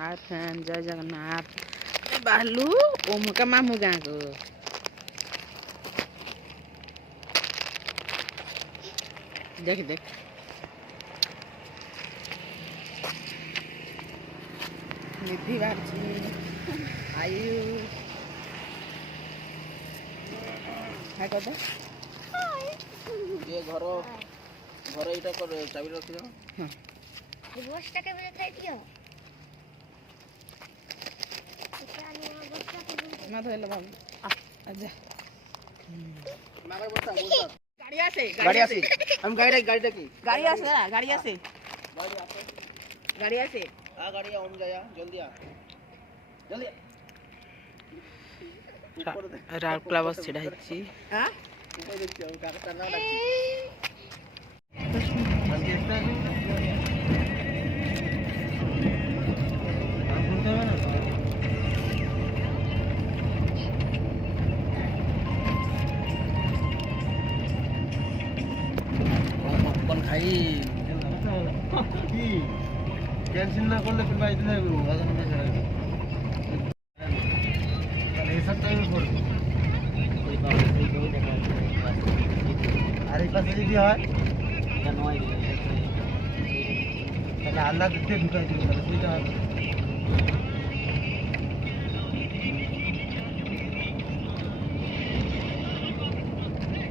Hi friend जय जगन्नाथ बालू ओम का मामू गाँ को देख देख निधि बाजी आयु हाय कद ये घर घर इटा कर चाबी रखि दो हां बसटा के बजे खाइ दियो ना धोइले बाबू आजा मागर बता गाड़ी आसे हम गाड़ी की गाड़ी आसे आ गाड़ी ओम जाया जल्दी आ ऊपर दे राउरकेला बस छिड़ा हिची हां ऊपर देखियो काका करना डाकी कौन खाई कैंसिल ना करले फिर भाई इतना वजन में चला नहीं सकता है फोन कोई बात नहीं अरे पास यदि है या नॉय তাহলে আল্লাহ দিতে ঢুকাই দিল তাহলে সেটা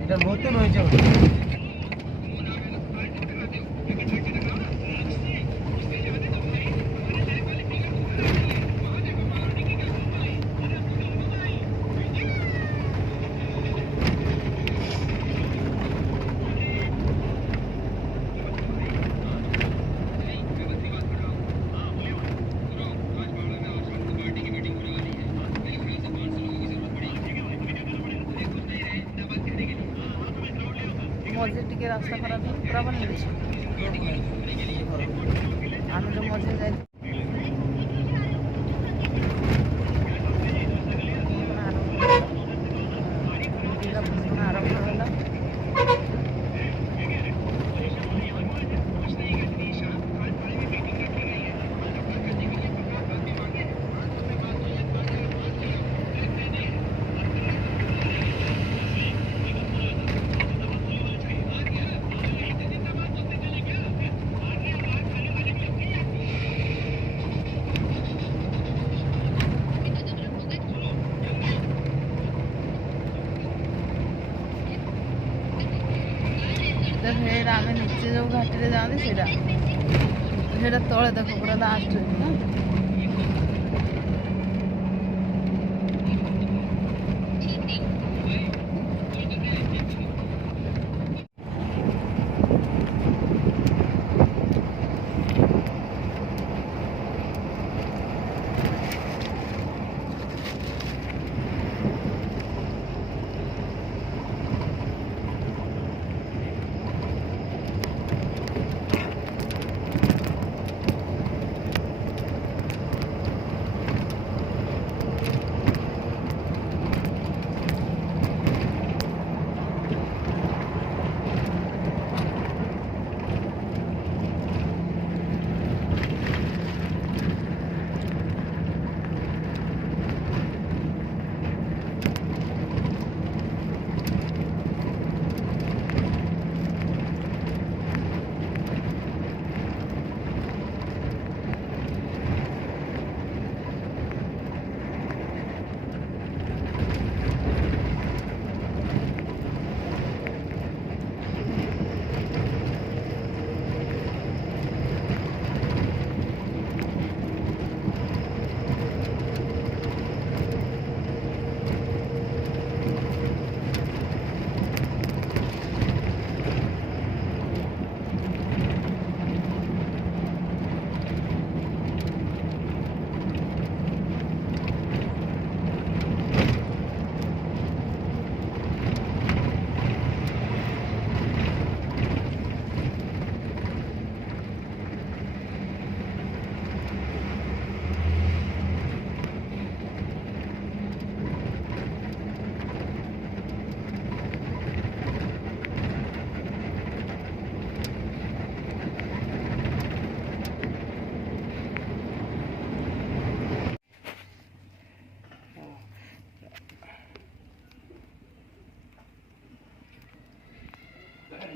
এটা নতুন হয়েছে मजे टिके रास्ता खराब है पूरा बन गई आम तो मजे जाए फिर आम नीचे जो घाटी जाते से तले देख पूरा लास्ट ना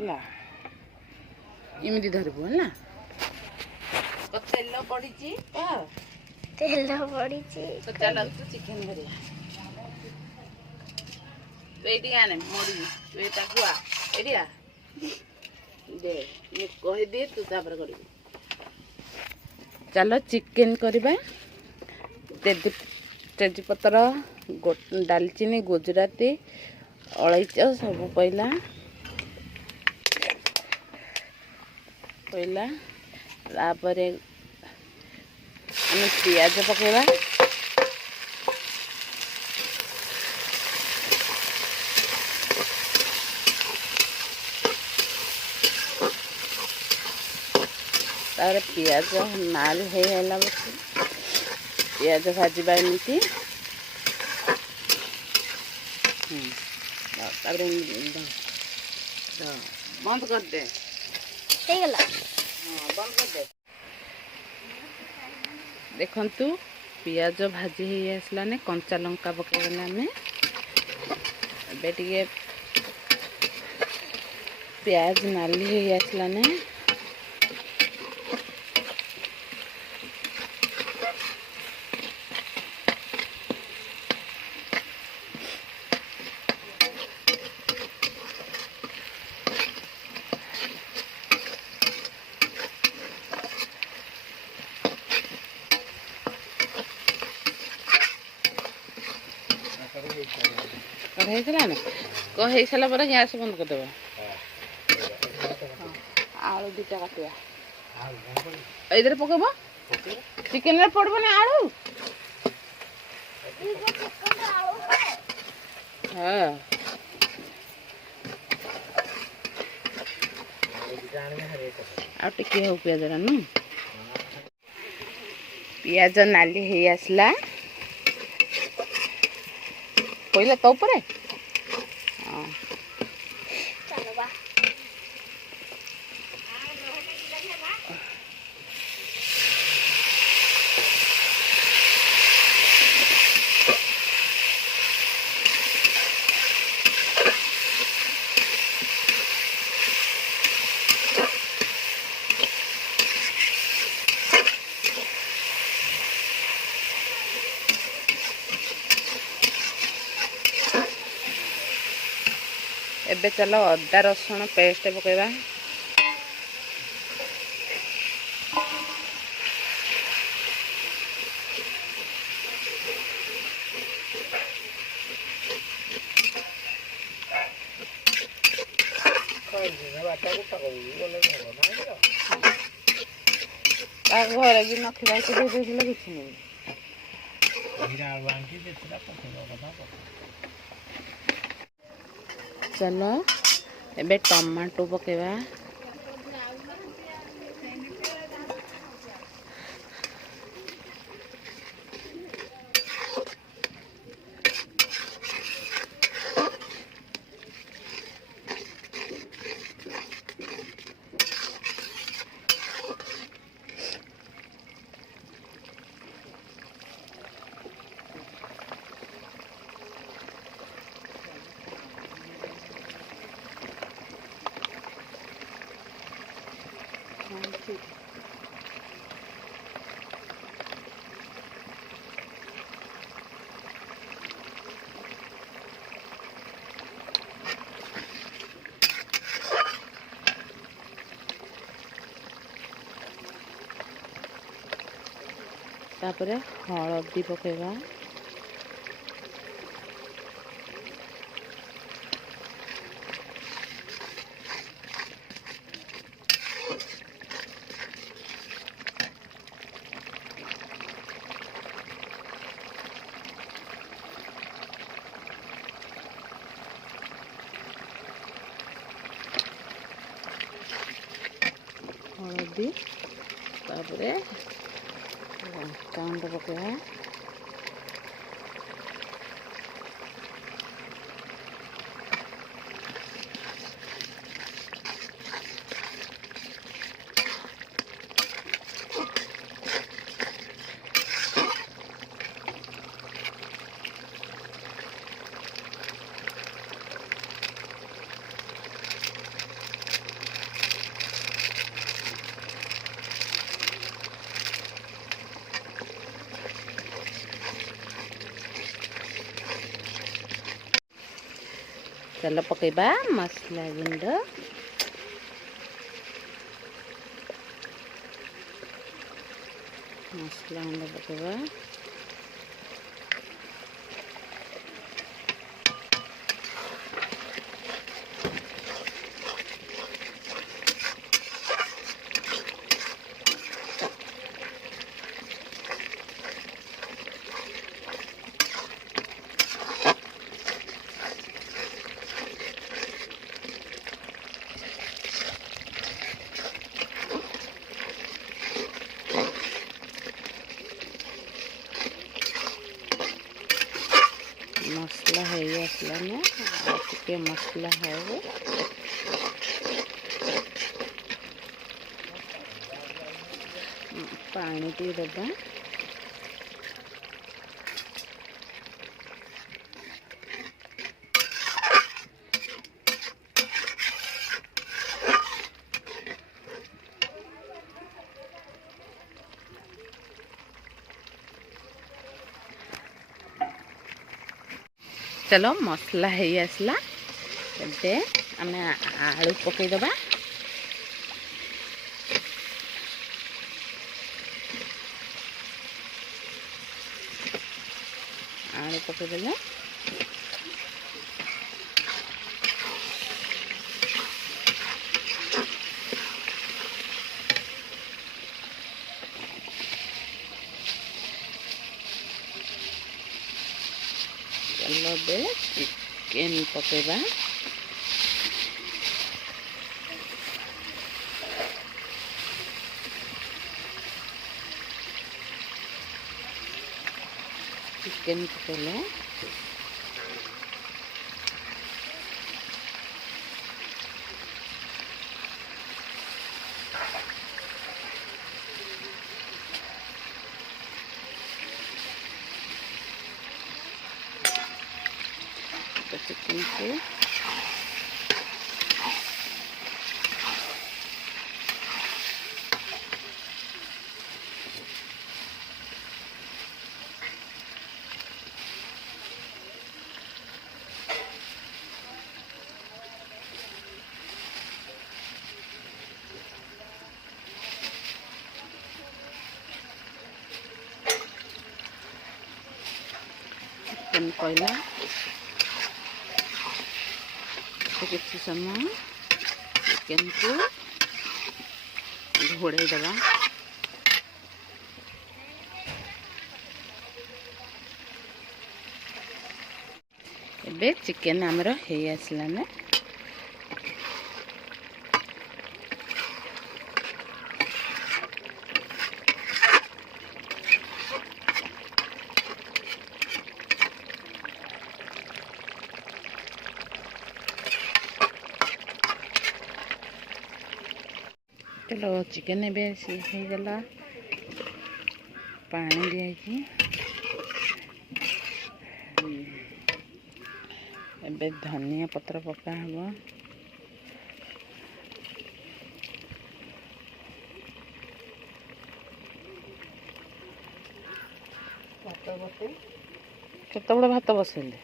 ହେଲା ଏମିତି ଧରିବୁ ହେଲା ତେଲ ପଡ଼ିଛି ତେଲ ପଡ଼ିଛି। ଚାଲ ତୁ ଚିକେନ କରିବା ତୁ ଏଇଠି ଆଣେ ମରିବି ତୁ ଏଇଟାକୁ ଆ ଏଇଠି ଆ ଦେ ମୁଁ କହିଦିଏ ତୁ ତାପରେ କରିବୁ ଚାଲ ଚିକେନ କରିବା ତେଜପତ୍ର ଡାଲଚିନି ଗୁଜୁରାତି ଅଳେଇଚ ସବୁ ପଇଲା ତାପରେ ଆମେ ପିଆଜ ପକେଇବା ତାପରେ ପିଆଜ ନାଲ ହେଇଗଲା ପିଆଜ ଭାଜିବା ଏମିତି ତାପରେ ବନ୍ଦ କରିଦେ ହେଇଗଲା। ବନ୍ଦ କରିଦେ ଦେଖନ୍ତୁ ପିଆଜ ଭାଜି ହେଇ ଆସିଲାନି କଞ୍ଚା ଲଙ୍କା ପକେଇଦେଲେ ଆମେ ଏବେ ଟିକେ ପିଆଜ ନାଲି ହେଇ ଆସିଲାନି ହେଇସାରିଲାନି ହେଇସାରିଲା ପରେ ଗ୍ୟାସ୍ ବନ୍ଦ କରିଦେବା ଆଳୁ ଦୁଇଟା କାଟିବା ଏଇଥିରେ ପକେଇବ ଚିକେନରେ ପଡ଼ିବନି ଆଳୁ ହଁ ଆଉ ଟିକେ ହଉ ପିଆଜଟା ନୁ ପିଆଜ ନାଲି ହେଇ ଆସିଲା କହିଲା ତ ଉପରେ ଏବେ ଚାଲ ଅଦା ରସୁଣ ପେଷ୍ଟ ପକେଇବା ଘରେ ବି ନଥିଲା ଦେଇଦେଇଥିଲେ କିଛି ନାହିଁ ଚାଲ ଏବେ ଟମାଟୋ ପକେଇବା तापरे हलदी पकेगा हलदी तापरे लंका पकेगा ଚାଲ ପକେଇବା ମସଲା ଗୁଣ୍ଡ। ମସଲା ଗୁଣ୍ଡ ପକେଇବା। मसला है आसलाने टे मसला है पानी टी दबा। चलो मसला है आसला एबे आमे आलू पकई दबा। आलू पकई देले चलो बे चिकेन पकेबा। चिकेन पकेले चिकेन को चिकेन कोइला किसी समय चिकेन को घोड़े दबा। एबे चिकेन आमर हे आसलाने चलो चिकेन एबे सी हो गला पानी दिया एबे धनिया पत्र पका हबो। केतबेले भात बसेले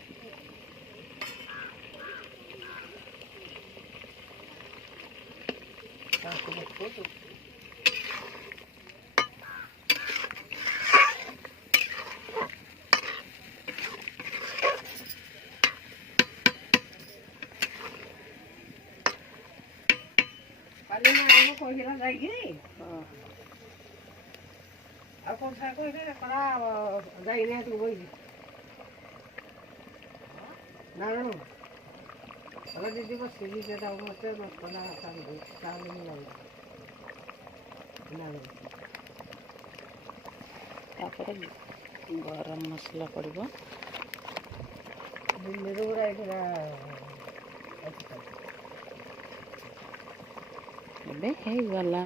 दीदी को सीधी से पना गरम मसला पड़ो गला।